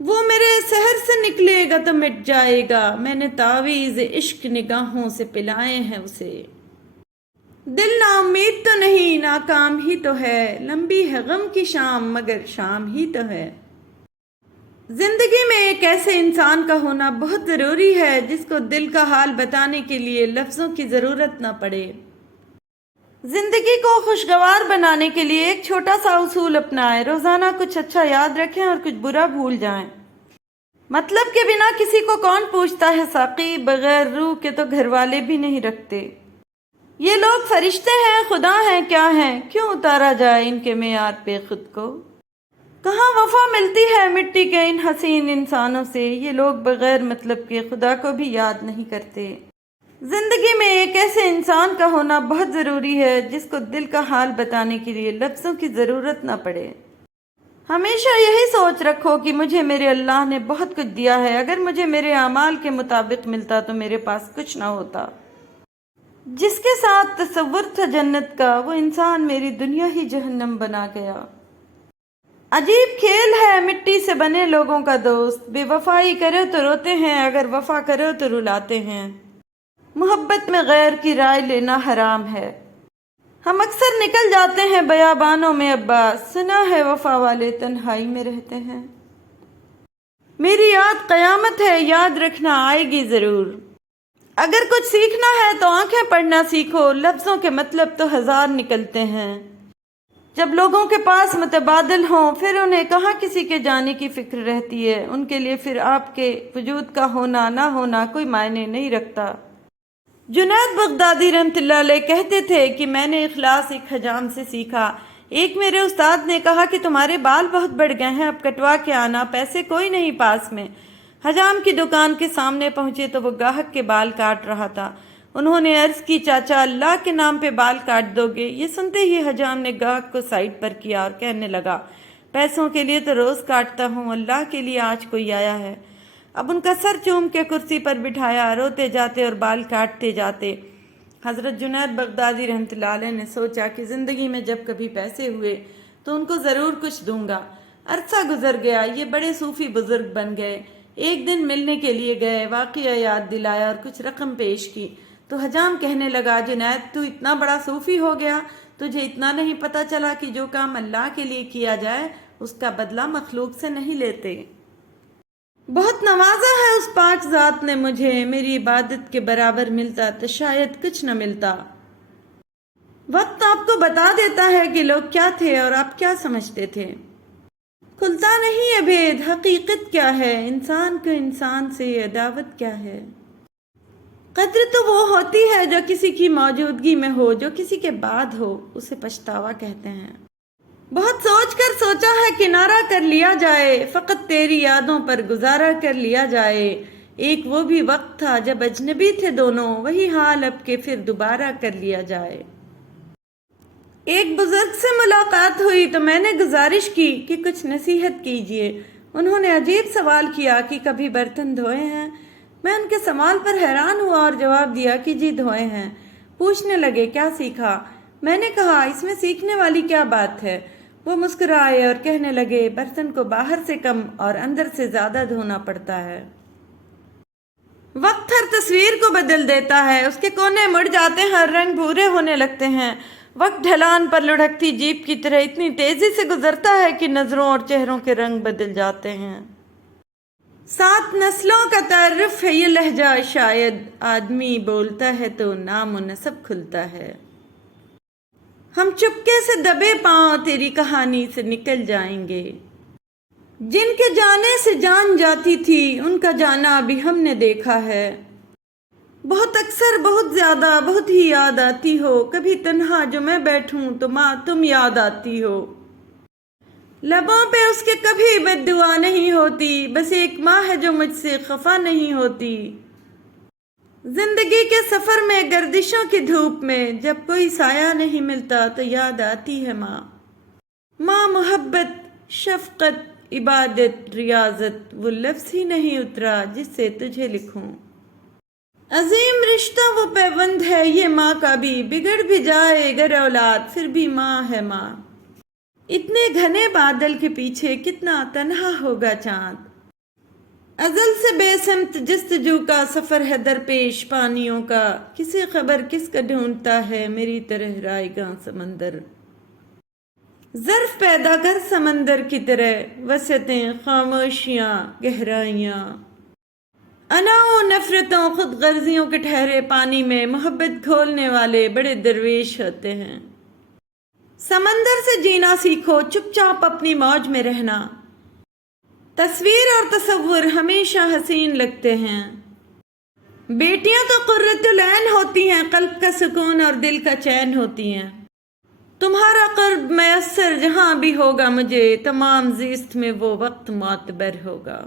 وہ میرے سحر سے نکلے گا تو مٹ جائے گا، میں نے تعویذ عشق نگاہوں سے پلائے ہیں اسے۔ دل نا امید تو نہیں، ناکام ہی تو ہے، لمبی ہے غم کی شام مگر شام ہی تو ہے۔ زندگی میں ایک ایسے انسان کا ہونا بہت ضروری ہے جس کو دل کا حال بتانے کے لیے لفظوں کی ضرورت نہ پڑے۔ زندگی کو خوشگوار بنانے کے لیے ایک چھوٹا سا اصول اپنائیں، روزانہ کچھ اچھا یاد رکھیں اور کچھ برا بھول جائیں۔ مطلب کے بنا کسی کو کون پوچھتا ہے ساقی، بغیر روح کے تو گھر والے بھی نہیں رکھتے۔ یہ لوگ فرشتے ہیں، خدا ہیں، کیا ہیں، کیوں اتارا جائے ان کے معیار پہ خود کو۔ کہاں وفا ملتی ہے مٹی کے ان حسین انسانوں سے، یہ لوگ بغیر مطلب کے خدا کو بھی یاد نہیں کرتے۔ زندگی میں ایک ایسے انسان کا ہونا بہت ضروری ہے جس کو دل کا حال بتانے کے لیے لفظوں کی ضرورت نہ پڑے۔ ہمیشہ یہی سوچ رکھو کہ مجھے میرے اللہ نے بہت کچھ دیا ہے، اگر مجھے میرے اعمال کے مطابق ملتا تو میرے پاس کچھ نہ ہوتا۔ جس کے ساتھ تصور تھا جنت کا، وہ انسان میری دنیا ہی جہنم بنا گیا۔ عجیب کھیل ہے مٹی سے بنے لوگوں کا دوست، بے وفائی کرو تو روتے ہیں، اگر وفا کرو تو رلاتے ہیں۔ محبت میں غیر کی رائے لینا حرام ہے۔ ہم اکثر نکل جاتے ہیں بیابانوں میں عباس، سنا ہے وفا والے تنہائی میں رہتے ہیں۔ میری یاد قیامت ہے، یاد رکھنا آئے گی ضرور۔ اگر کچھ سیکھنا ہے تو آنکھیں پڑھنا سیکھو، لفظوں کے مطلب تو ہزار نکلتے ہیں۔ جب لوگوں کے پاس متبادل ہوں پھر انہیں کہاں کسی کے جانے کی فکر رہتی ہے، ان کے لیے پھر آپ کے وجود کا ہونا نہ ہونا کوئی معنی نہیں رکھتا۔ جنید بغدادی رحمۃ اللہ علیہ کہتے تھے کہ میں نے اخلاص ایک حجام سے سیکھا۔ ایک میرے استاد نے کہا کہ تمہارے بال بہت بڑھ گئے ہیں، اب کٹوا کے آنا، پیسے کوئی نہیں پاس میں۔ حجام کی دکان کے سامنے پہنچے تو وہ گاہک کے بال کاٹ رہا تھا۔ انہوں نے عرض کی، چاچا اللہ کے نام پہ بال کاٹ دو گے؟ یہ سنتے ہی حجام نے گاہک کو سائڈ پر کیا اور کہنے لگا، پیسوں کے لیے تو روز کاٹتا ہوں، اللہ کے لیے آج کوئی آیا ہے۔ اب ان کا سر چوم کے کرسی پر بٹھایا، روتے جاتے اور بال کاٹتے جاتے۔ حضرت جنید بغدادی رحمۃ اللہ علیہ نے سوچا کہ زندگی میں جب کبھی پیسے ہوئے تو ان کو ضرور کچھ دوں گا۔ عرصہ گزر گیا، یہ بڑے صوفی بزرگ بن گئے۔ ایک دن ملنے کے لیے گئے، واقعہ یاد دلایا اور کچھ رقم پیش کی تو حجام کہنے لگا، جنید تو اتنا بڑا صوفی ہو گیا، تجھے اتنا نہیں پتا چلا کہ جو کام اللہ کے لیے کیا جائے اس کا بدلہ مخلوق سے نہیں لیتے۔ بہت نوازا ہے اس پاک ذات نے مجھے، میری عبادت کے برابر ملتا تو شاید کچھ نہ ملتا۔ وقت آپ کو بتا دیتا ہے کہ لوگ کیا تھے اور آپ کیا سمجھتے تھے۔ کھلتا نہیں ہے بھید، حقیقت کیا ہے، انسان کو انسان سے عداوت کیا ہے۔ قدر تو وہ ہوتی ہے جو کسی کی موجودگی میں ہو، جو کسی کے بعد ہو اسے پچھتاوا کہتے ہیں۔ بہت سوچ کر سوچا ہے کنارہ کر لیا جائے، فقط تیری یادوں پر گزارا کر لیا جائے۔ ایک وہ بھی وقت تھا جب اجنبی تھے دونوں، وہی حال اب کے پھر دوبارہ کر لیا جائے۔ ایک بزرگ سے ملاقات ہوئی تو میں نے گزارش کی کہ کچھ نصیحت کیجیے۔ انہوں نے عجیب سوال کیا کہ کبھی برتن دھوئے ہیں؟ میں ان کے سوال پر حیران ہوا اور جواب دیا کہ جی دھوئے ہیں۔ پوچھنے لگے کیا سیکھا؟ میں نے کہا اس میں سیکھنے والی کیا بات ہے؟ وہ مسکرائے اور کہنے لگے، برتن کو باہر سے کم اور اندر سے زیادہ دھونا پڑتا ہے۔ وقت ہر تصویر کو بدل دیتا ہے، اس کے کونے مڑ جاتے ہیں اور رنگ بھورے ہونے لگتے ہیں۔ وقت ڈھلان پر لڑھکتی جیپ کی طرح اتنی تیزی سے گزرتا ہے کہ نظروں اور چہروں کے رنگ بدل جاتے ہیں۔ 7 نسلوں کا تعارف ہے یہ لہجہ، شاید آدمی بولتا ہے تو نام و نسب کھلتا ہے۔ ہم چپکے سے دبے پاؤں تیری کہانی سے نکل جائیں گے۔ جن کے جانے سے جان جاتی تھی ان کا جانا ابھی ہم نے دیکھا ہے۔ بہت اکثر، بہت زیادہ، بہت ہی یاد آتی ہو، کبھی تنہا جو میں بیٹھوں تو ماں تم یاد آتی ہو۔ لبوں پہ اس کے کبھی بد دعا نہیں ہوتی، بس ایک ماں ہے جو مجھ سے خفا نہیں ہوتی۔ زندگی کے سفر میں، گردشوں کی دھوپ میں، جب کوئی سایہ نہیں ملتا تو یاد آتی ہے ماں۔ ماں محبت، شفقت، عبادت، ریاضت، وہ لفظ ہی نہیں اترا جس سے تجھے لکھوں۔ عظیم رشتہ وہ پیوند ہے یہ ماں کا بھی، بگڑ بھی جائے گر اولاد پھر بھی ماں ہے ماں۔ اتنے گھنے بادل کے پیچھے کتنا تنہا ہوگا چاند۔ ازل سے بے سمت جستجو کا سفر ہے درپیش پانیوں کا، کسی خبر کس کا ڈھونڈتا ہے میری طرح رائے گاں سمندر۔ ظرف پیدا کر سمندر کی طرح، وسعتیں، خاموشیاں، گہرائیاں، اناؤں نفرتوں خود غرضیوں کے ٹھہرے پانی میں محبت کھولنے والے بڑے درویش ہوتے ہیں۔ سمندر سے جینا سیکھو، چپ چاپ اپنی موج میں رہنا۔ تصویر اور تصور ہمیشہ حسین لگتے ہیں۔ بیٹیاں تو قرۃ العین ہوتی ہیں، قلب کا سکون اور دل کا چین ہوتی ہیں۔ تمہارا قرب میسر جہاں بھی ہوگا مجھے، تمام زیست میں وہ وقت معتبر ہوگا۔